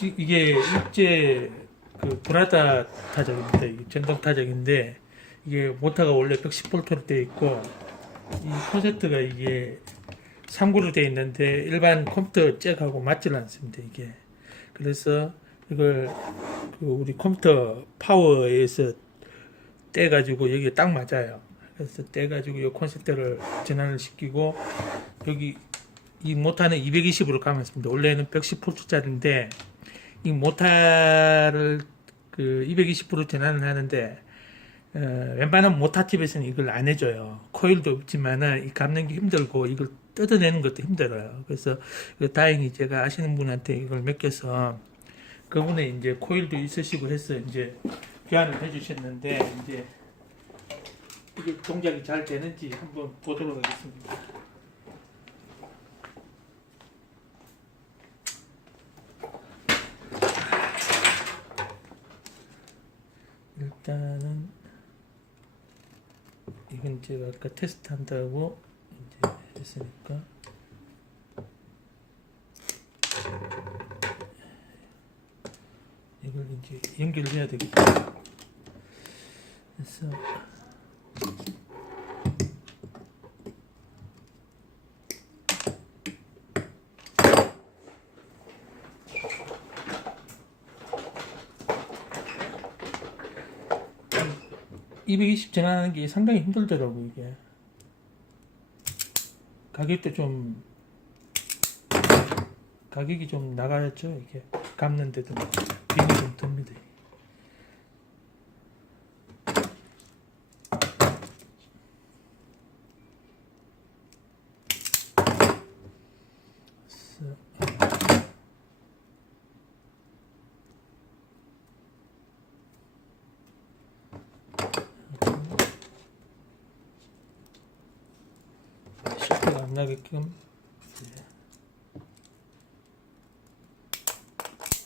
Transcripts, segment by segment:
이게 일제 그 브라다 타적입니다. 이게 전동 타적인데 이게 모터가 원래 110V로 되어 있고 이 콘센트가 이게 3구로 되어 있는데 일반 컴퓨터 잭하고 맞질 않습니다. 이게 그래서 이걸 그 우리 컴퓨터 파워에서 떼가지고 여기에 딱 맞아요. 그래서 떼가지고 이 콘센트를 전환을 시키고 여기 이 모터는 220으로 감았습니다. 원래는 110V짜리인데 이 모터를 그 220으로 전환을 하는데 웬만한 모터집에서는 이걸 안 해줘요. 코일도 없지만은 이 감는 게 힘들고 이걸 뜯어내는 것도 힘들어요. 그래서 다행히 제가 아시는 분한테 이걸 맡겨서 그분이 이제 코일도 있으시고 해서 이제 교환을 해주셨는데 이제 이게 동작이 잘 되는지 한번 보도록 하겠습니다. 일단은 이건 제가 아까 테스트 한다고 이제 했으니까 이걸 이제 연결을 해야 되겠죠. 그래서 220 전환하는 게 상당히 힘들더라고. 이게 가격도 좀 가격이 좀 나가죠. 이게 감는데도 비용이 좀 듭니다. 셔터가 안 나게끔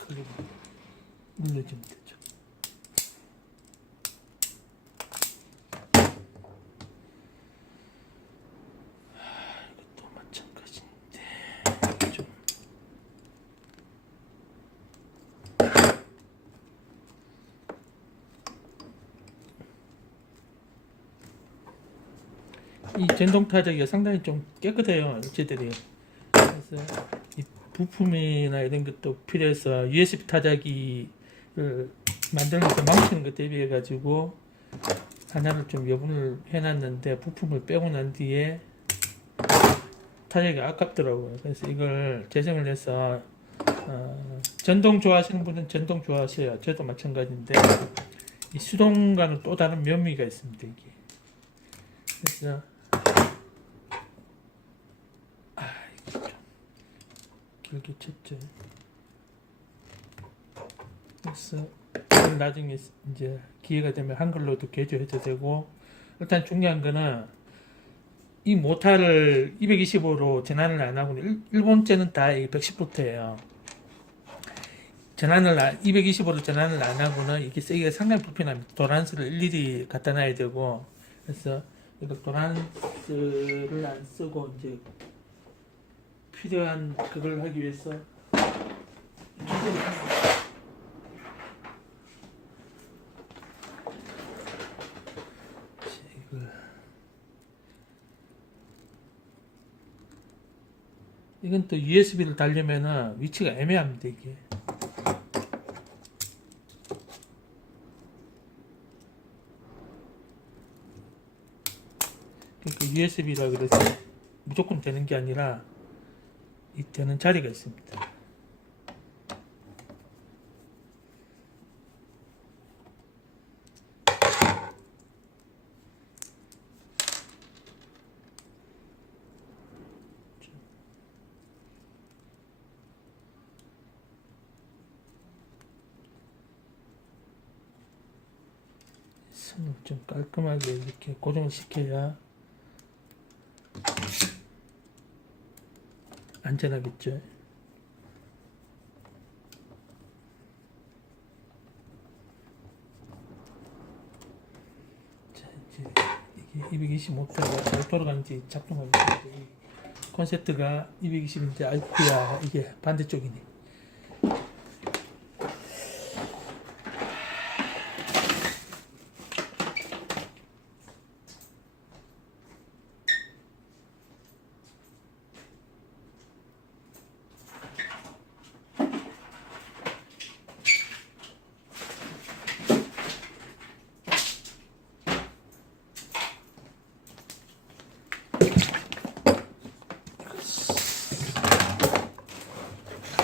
클릭 눌러주면 되죠. 이것도 마찬가지인데 좀 이 전동 타자기가 상당히 좀 깨끗해요. 어찌들이 그래서 이 부품이나 이런 것도 필요해서 USB 타자기를 만들면서 망치는 것 대비해 가지고 하나를 좀 여분을 해놨는데 부품을 빼고 난 뒤에 타자기가 아깝더라고요. 그래서 이걸 재생을 해서 전동 좋아하시는 분은 전동 좋아하셔요. 저도 마찬가지인데 이 수동과는 또 다른 묘미가 있습니다. 이게 그래서 이게 좀 길게 쳤죠. 그래서 나중에 이제 기회가 되면 한글로도 개조해도 되고 일단 중요한 거는 이 모터를 220으로 전환을 안 하고 일본제는 다 110V예요. 전환을 220으로 전환을 안 하고는 이게 쓰기가 상당히 불편합니다. 도란스를 일일이 갖다 놔야 되고 그래서 이거 도란스를 안 쓰고 이제 필요한 그걸 하기 위해서 이건 또 USB를 달려면은 위치가 애매합니다. 이게 그러니까 USB라 그래서 무조건 되는 게 아니라 이 되는 자리가 있습니다. 선을 좀 깔끔하게 이렇게 고정을 시켜야 안전하겠죠. 자, 이제 이게 225도가 잘 돌아가는지 작동하겠습니다. 콘센트가 220인데 아이쿠야 이게 반대쪽이네.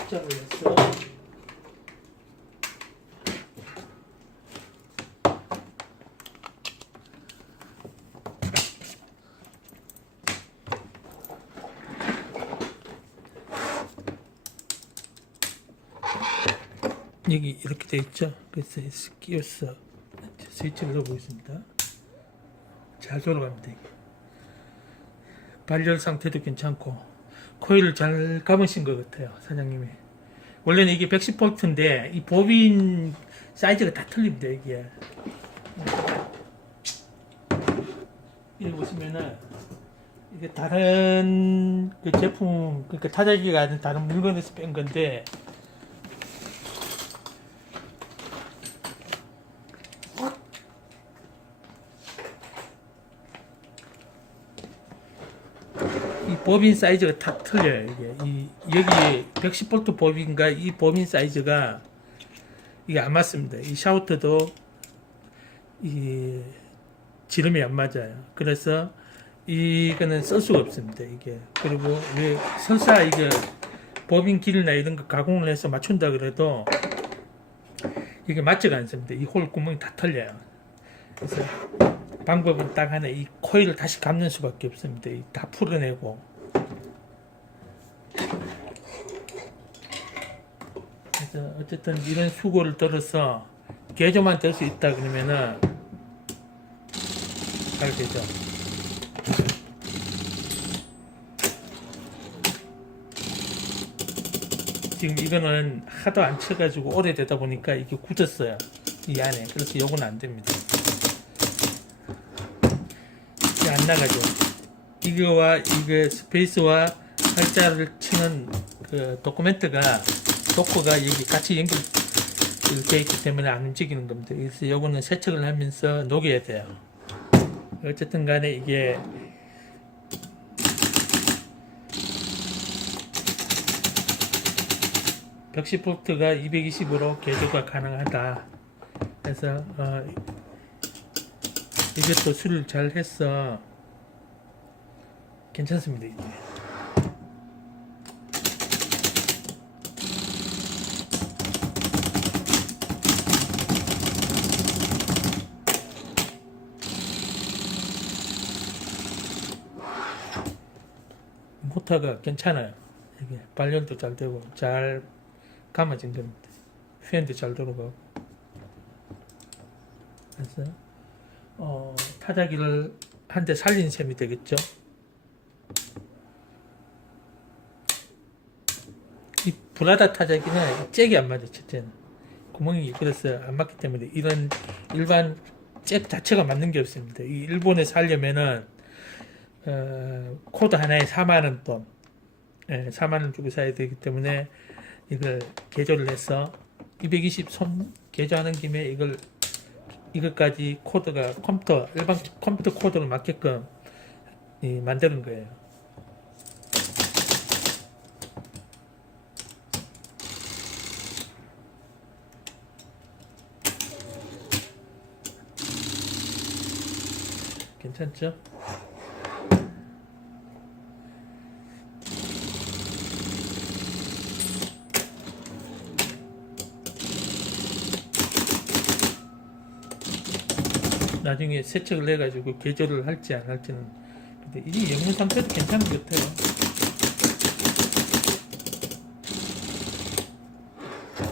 시작을 했어. 여기 이렇게 돼 있죠. 그래서 끼워서 스위치를 넣어보겠습니다. 잘 돌아갑니다. 이게. 발열 상태도 괜찮고 코일을 잘 감으신 것 같아요, 사장님이. 원래는 이게 110V인데 이 보빈 사이즈가 다 틀립니다. 이게 여기 보시면은 이게 다른 그 제품, 그러니까 타자기가 아닌 다른 물건에서 뺀 건데, 이 보빈 사이즈가 다 틀려요. 이게 여기 110V 보빈과 이 보빈 사이즈가 이게 안 맞습니다. 이 샤우트도 이 지름이 안 맞아요. 그래서 이거는 쓸 수가 없습니다. 이게. 그리고 왜 설사 이게 보빈 길이나 이런 거 가공을 해서 맞춘다 그래도 이게 맞지가 않습니다. 이 홀 구멍이 다 털려요. 그래서 방법은 딱 하나, 이 코일을 다시 감는 수밖에 없습니다. 다 풀어내고. 그래서 어쨌든 이런 수고를 들어서 개조만 될 수 있다 그러면은 잘 되죠. 지금 이거는 하도 안 쳐가지고 오래되다 보니까 이게 굳었어요. 이 안에. 그래서 요건 안 됩니다. 이게 안 나가죠. 이거와 이게 스페이스와 활자를 치는 그 도커가 여기 같이 연결되어 있기 때문에 안 움직이는 겁니다. 그래서 요거는 세척을 하면서 녹여야 돼요. 어쨌든 간에 이게 벽시포트가 220으로 개조가 가능하다. 그래서 이것도 수리를 잘 해서 괜찮습니다. 이제. 모터가 괜찮아요. 이게 발열도 잘 되고 잘 감아진 겁니다. 팬도 잘 돌아가고. 그래서 타자기를 한 대 살린 셈이 되겠죠. 이 브라다 타자기는 잭이 안 맞아요. 첫째는 구멍이 그래서 안 맞기 때문에 이런 일반 잭 자체가 맞는 게 없습니다. 이 일본에서 하려면은 코드 하나에 4만원 돈, 4만원 주고 사야 되기 때문에 이걸 개조를 해서 220 손 개조하는 김에 이것까지 코드가 일반 컴퓨터 코드를 맞게끔 만드는 거예요. 괜찮죠? 나중에 세척을 해가지고 개조를 할지 안 할지는, 근데 이 영문 상태도 괜찮은 것 같아요.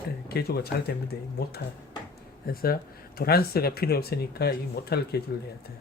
네, 개조가 잘 됩니다. 이 모터. 그래서 도란스가 필요 없으니까 이 모터를 개조를 해야 돼요.